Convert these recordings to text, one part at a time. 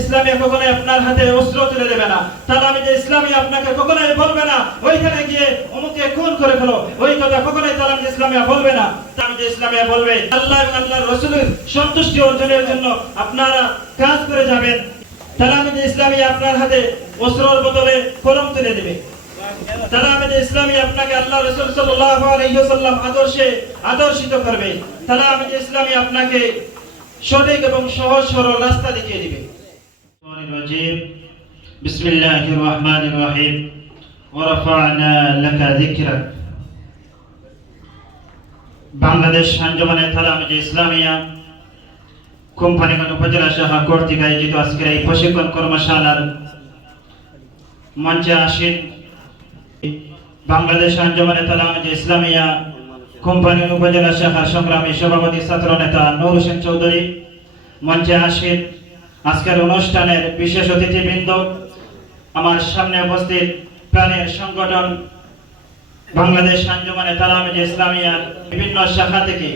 ইসলামী কখনোই আপনার হাতে অস্ত্র তুলে দেবে না। তালামি যে ইসলামী আপনাকে কখনোই বলবে না। ওইখানে গিয়ে অমুকে খুন করে ফেলো। ওই কথা কখনোই তালামি ইসলামিয়া বলবে না। তালামি যে ইসলামিয়া বলবে, আল্লাহ এবং আল্লাহর রসুলের সন্তুষ্টি অর্জনের জন্য আপনারা কাজ করে যাবেন। তালামি যে ইসলামী আপনার হাতে অস্ত্রর বদলে কলম তুলে দেবে। তারা আমাদের ইসলামী আপনাকে আল্লাহ রসুল আলাইহি আদর্শে আদর্শিত করবে। তারা আমাদের ইসলামী আপনাকে সঠিক এবং সহজ সরল রাস্তা দেখিয়ে দিবে। بسم الله الرحمن الرحيم ورفعنا لك ذكرك বাংলাদেশ আঞ্জমানে তালামিজে ইসলামিয়া কোম্পানিগঞ্জ উপজেলা শাখা কর্তৃক আয়োজিত আজকের এই প্রশিক্ষণ কর্মশালার মঞ্চে আসেন বাংলাদেশ আঞ্জমানে তালামিজে ইসলামিয়া কোম্পানি উপজেলা শাখা সংগ্রামী সভাপতি ছাত্র নেতা নূর হোসেন চৌধুরী মঞ্চে আসেন আজকের অনুষ্ঠানের বিশেষ অতিথিবৃন্দ, আমার সামনে উপস্থিত প্রাণের সংগঠন বাংলাদেশ আঞ্জমানে তালামিজে ইসলামিয়ার বিভিন্ন শাখা থেকে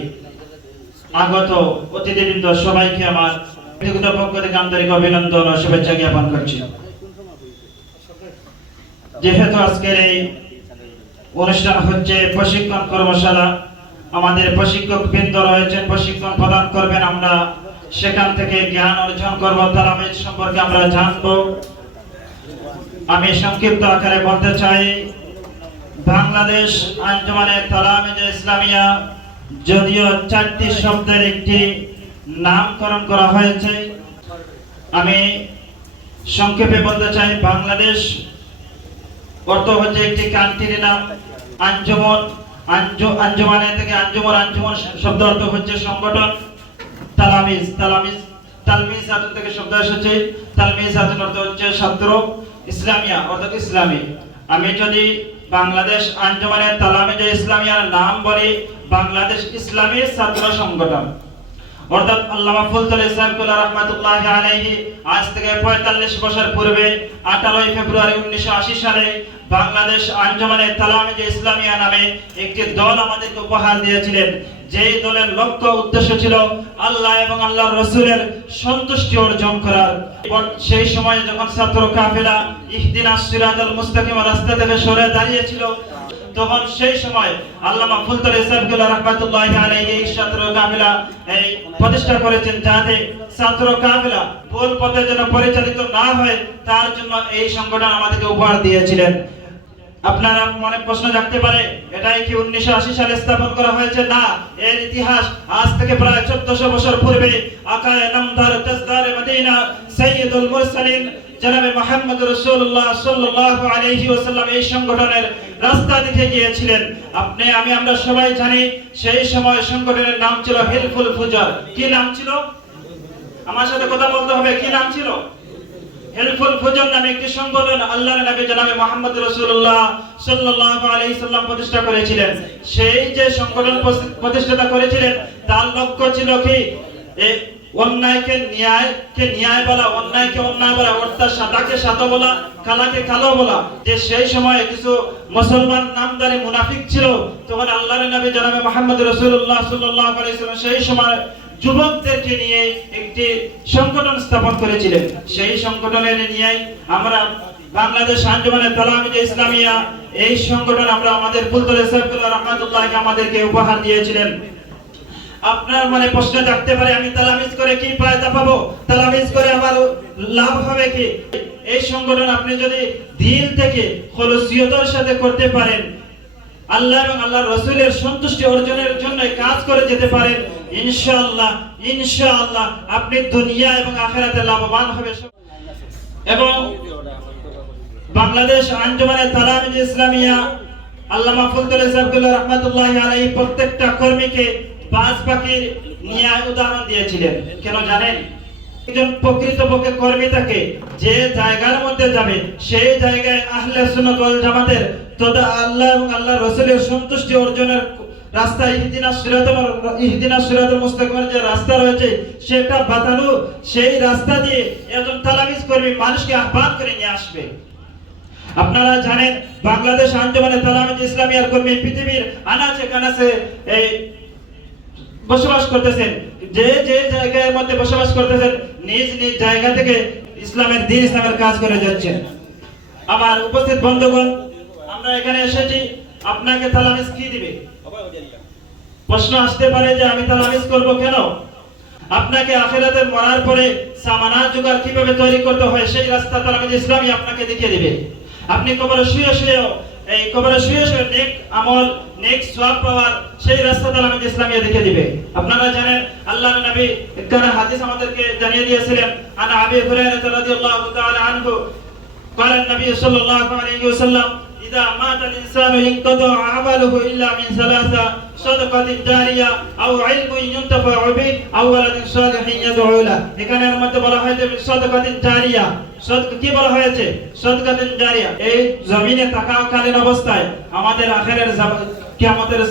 আগত অতিথিবৃন্দ সবাইকে আমার ব্যক্তিগত পক্ষ থেকে আন্তরিক অভিনন্দন ও শুভেচ্ছা জ্ঞাপন করছি। যেহেতু আজকের এই অনুষ্ঠান হচ্ছে প্রশিক্ষণ কর্মশালা আমাদের প্রশিক্ষক বৃন্দ রয়েছেন, প্রশিক্ষণ প্রদান করবেন আমরা। সেখান থেকে জ্ঞান অর্জন করব তালামিজ সম্পর্কে আমরা জানব। আমি সংক্ষিপ্ত আকারে বলতে চাই, বাংলাদেশ আঞ্জমানে তালামিজ ইসলামিয়া, যদিও চারটি শব্দের একটি নামকরণ করা হয়েছে, আমি সংক্ষেপে বলতে চাই, বাংলাদেশ অর্থ হচ্ছে একটি কান্ট্রির নাম আঞ্জমন। আঞ্জু, আঞ্জমানে থেকে আঞ্জুমর আঞ্জুমর শব্দ অর্থ হচ্ছে সংগঠন। তালামিজ তালামিজ, তালমিজ হাতুন থেকে শব্দ এসেছে। তালমিজ হাতুন অর্থ হচ্ছে ছাত্র ইসলামিয়া অর্থাৎ ইসলামী। আমি যদি বাংলাদেশ আঞ্জমানের তালামিজ ইসলামিয়ার নাম বলি, বাংলাদেশ ইসলামী ছাত্র সংগঠন। অর্থাৎ আল্লামা ফুলতুল ইসলাম কুল্লা রহমাতুল্লাহ আলাইহি আজ থেকে 45 বছর পূর্বে 18 ফেব্রুয়ারি 1980 সালে বাংলাদেশ আঞ্জমানে তালামিজ ইসলামিয়া নামে একটি দল আমাদেরকে উপহার দিয়েছিলেন। যেই দলের লক্ষ্য উদ্দেশ্য ছিল আল্লাহ এবং আল্লাহর রসুলের সন্তুষ্টি অর্জন করার। সেই সময় যখন ছাত্র কাফেলা ইহদিনা সিরাতাল মুস্তাকিম রাস্তা থেকে সরে দাঁড়িয়েছিল তখন সেই সময় আল্লামা ফুলতর ইসলামকুল্লাহ রহমাতুল্লাহ আলাইহি এই ছাত্র কাফেলা, এই প্রতিষ্ঠা করেছেন যাতে ছাত্র কাফেলা ভুল পথে যেন পরিচালিত না হয়, তার জন্য এই সংগঠন আমাদেরকে উপহার দিয়েছিলেন। আপনারা মনে প্রশ্ন জাগতে পারে, এটাই কি উনিশশো আশি সালে স্থাপন করা হয়েছে? না, এর ইতিহাস আজ থেকে প্রায় চোদ্দশো বছর পূর্বে আকায় নামদার তাজদার মদিনা সৈয়দুল মুরসালিন জনাবে মোহাম্মদ রাসূলুল্লাহ সাল্লাল্লাহু আলাইহি ওয়াসাল্লাম এই সংগঠনের রাস্তা দেখে গিয়েছিলেন। আপনি, আমি, আমরা সবাই জানি সেই সময় সংগঠনের নাম ছিল হিলফুল ফুজার। কি নাম ছিল? আমার সাথে কথা বলতে হবে, কি নাম ছিল? হেল্পফুল ফুজন নামে একটি সংগঠন আল্লাহর নবী জনাবে মুহাম্মদ রাসূলুল্লাহ সাল্লাল্লাহু আলাইহি সাল্লাম প্রতিষ্ঠা করেছিলেন। সেই যে সংগঠন প্রতিষ্ঠাতা করেছিলেন, তার লক্ষ্য ছিল কি? অন্যায়কে ন্যায়কে ন্যায় বলা, অন্যায়কে অন্যায় বলা, অর্থাৎ সাদাকে সাদা বলা, কালাকে কালো বলা। যে সেই সময়ে কিছু মুসলমান নামদারি মুনাফিক ছিল, তখন আল্লাহর নবী জনাবে মুহাম্মদ রাসূলুল্লাহ সাল্লাল্লাহু আলাইহি সাল্লাম সেই সময় যুবকদেরকে নিয়ে একটি সংগঠন স্থাপন করেছিলেন। সেই সংগঠনের নিয়ে আমরা বাংলাদেশ আঞ্জমানে তালামিজে ইসলামিয়া, এই সংগঠন আমরা আমাদের ফুলতলে সাহেবুল্লাহ রহমাতুল্লাহকে আমাদেরকে উপহার দিয়েছিলেন। আপনার মনে প্রশ্ন থাকতে পারে, আমি তালামিজ করে কি ফায়দা পাবো তালামিজ করে আমার লাভ হবে কি? এই সংগঠন আপনি যদি দিল থেকে খলুসিয়তের সাথে করতে পারেন, আল্লাহ এবং আল্লাহর রসুলের সন্তুষ্টি অর্জনের জন্য কাজ করে যেতে পারেন ইনশাআল্লাহ ইনশাআল্লাহ, আপনি দুনিয়া এবং আখেরাতে লাভবান হবে। এবং বাংলাদেশ আঞ্জমানে ইসলামিয়া, আল্লামা প্রত্যেকটা কর্মীকে বাজ পাখির ন্যায় উদাহরণ দিয়েছিলেন। কেন জানেন? একজন প্রকৃতপক্ষে কর্মী থাকে যে জায়গার মধ্যে যাবে, সেই জায়গায় আহলে সুন্নাত ওয়াল জামাতের তথা আল্লাহ এবং আল্লাহ রসুলের সন্তুষ্টি অর্জনের রাস্তা ইহদিনা সিরাতুল ইহদিনা সিরাতুল মুস্তাকিমের যে রাস্তা রয়েছে সেটা বাতানো, সেই রাস্তা দিয়ে একজন তালামিজ কর্মী মানুষকে আহ্বান করে নিয়ে আসবে। আপনারা জানেন, বাংলাদেশ আঞ্জমানে তালামিজ ইসলামিয়ার কর্মী পৃথিবীর আনাচে কানাচে এই বসবাস করতেছেন। যে যে জায়গার মধ্যে বসবাস করতেছেন, নিজ নিজ জায়গা থেকে ইসলামের দিন, ইসলামের কাজ করে যাচ্ছেন। আমার উপস্থিত বন্ধুগণ, আমরা এখানে এসেছি। আপনাকে তালামিস কি দিবে প্রশ্ন আসতে পারে যে আমি তালামিস করব কেন আপনাকে আখেরাতে মরার পরে সামানাত জোগাড় কিভাবে তৈরি করতে হয় সেই রাস্তা তালামিজ ইসলামী আপনাকে দেখিয়ে দিবে আপনি কবরে শুয়ে শুয়ে এই কবরে শুয়ে শুয়ে নেক আমল নেক সওয়াব পাওয়ার সেই রাস্তা তালামিজ ইসলামী দেখিয়ে দিবে আপনারা জানেন আল্লাহর নবী একখানা হাদিস আমাদেরকে জানিয়ে দিয়েছিলেন আনা আবি হুরায়রা রাদিয়াল্লাহু তাআলা আনহু قال النبي صلى الله عليه وسلم إذا مات الإنسان ينقطع عمله إلا من ثلاثة صدقة جارية أو علم ينتفع به أو ولد صالح يدعو له. إذا كان متى صدقة جارية কি বলা হয়েছে? জারিয়া। এই জমিনে থাকাকালীন অবস্থায় আমাদের আখেরের কিয়ামতের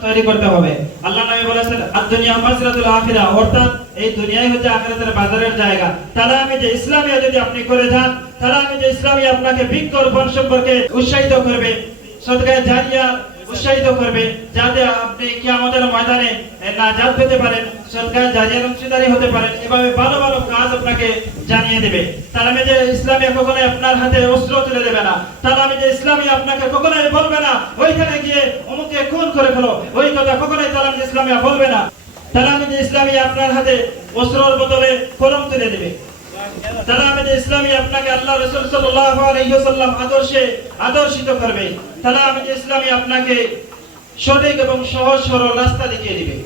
তৈরি করতে হবে। আল্লাহ নবী বলেছেন, আদ-দুনিয়া মাজরাতুল আখিরা অর্থাৎ এই দুনিয়াই হচ্ছে আখিরাতের বাজারের জায়গা। তাহলে আমি যে ইসলামিয়া যদি আপনি করে যান তাহলে আমি যে ইসলামী আপনাকে বৃক্ষরোপণ সম্পর্কে উৎসাহিত করবে। সদকায়ে জারিয়া উৎসাহিত করবে যাতে আপনি কিয়ামতের ময়দানে নাজাত পেতে পারেন সদকায়ে জারিয়ার অংশীদারি হতে পারেন, এভাবে ভালো ভালো কাজ আপনাকে জানিয়ে দেবে। তাহলে আমি যে ইসলামী কখনোই আপনার হাতে অস্ত্র তুলে দেবে না। তাহলে আমি যে ইসলামী আপনাকে কখনোই বলবে না, ওইখানে গিয়ে অমুকে খুন করে ফেলো। ওই কথা কখনোই তাহলে আমি ইসলামিয়া বলবে না। তাহলে আমি যে ইসলামী আপনার হাতে অস্ত্রর বদলে কলম তুলে দেবে। তারা আমাদের ইসলামী আপনাকে আল্লাহ রসুল আলাইহি আদর্শে আদর্শিত করবে, তারা আমাদের ইসলামী আপনাকে সঠিক এবং সহজ সরল রাস্তা দেখিয়ে দিবে।